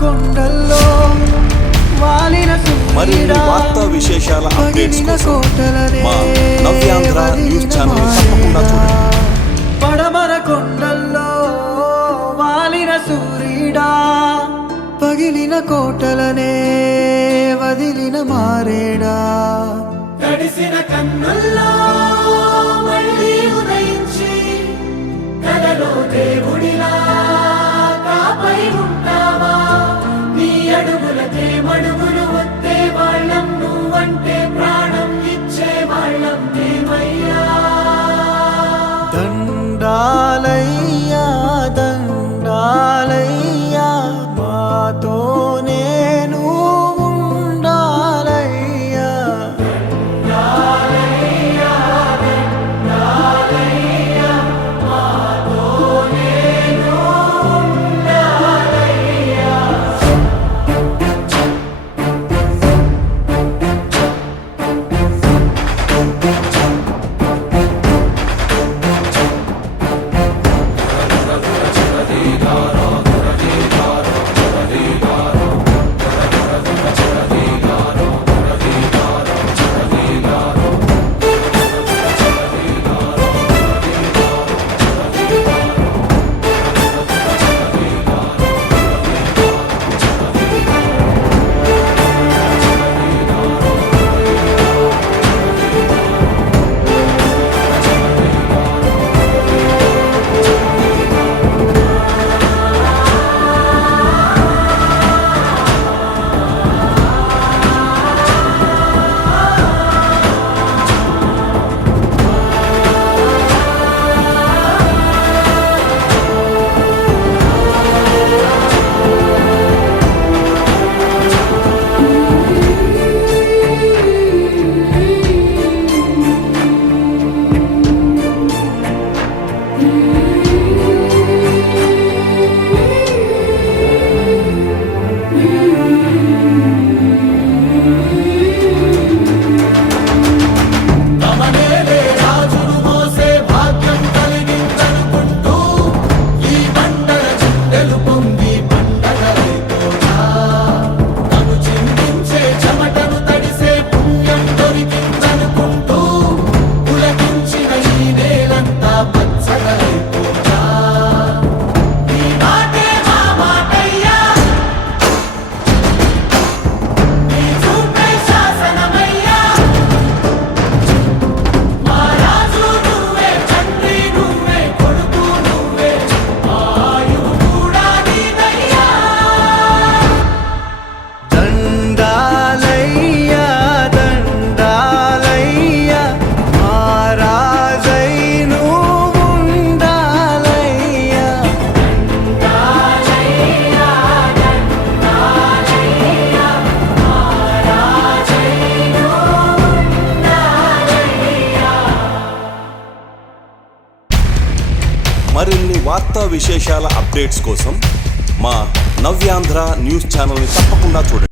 కొండల్లో వాలిన మరిన్ని వార్తా విశేషాల అప్డేట్స్ కోసం మా నవ్యాంధ్ర న్యూస్ ఛానల్ తప్పకుండా చూడండి. పడమర కొండల్లో వాలిన సూర్యుడా పగిలిన కోటలనే వదిలిన మారేడా తడిసిన కన్నుల్లో మళ్ళీ ఉదయించి కలలో దేవుడిలా కాపై ఉంటావా? నీ అడుగులకే మడుగులు వస్తే వాళ్ళం, నువ్వంటే ప్రాణం ఇచ్చే వాళ్ళం మేమయ్యా. దండాలయ్యా దండాలయ్యా మాతోనే నువ్వు ఉండాలయ్యా. మరిన్ని వార్తా విశేషాల అప్డేట్స్ కోసం మా నవ్యాంధ్ర న్యూస్ ఛానల్ని తప్పకుండా చూడండి.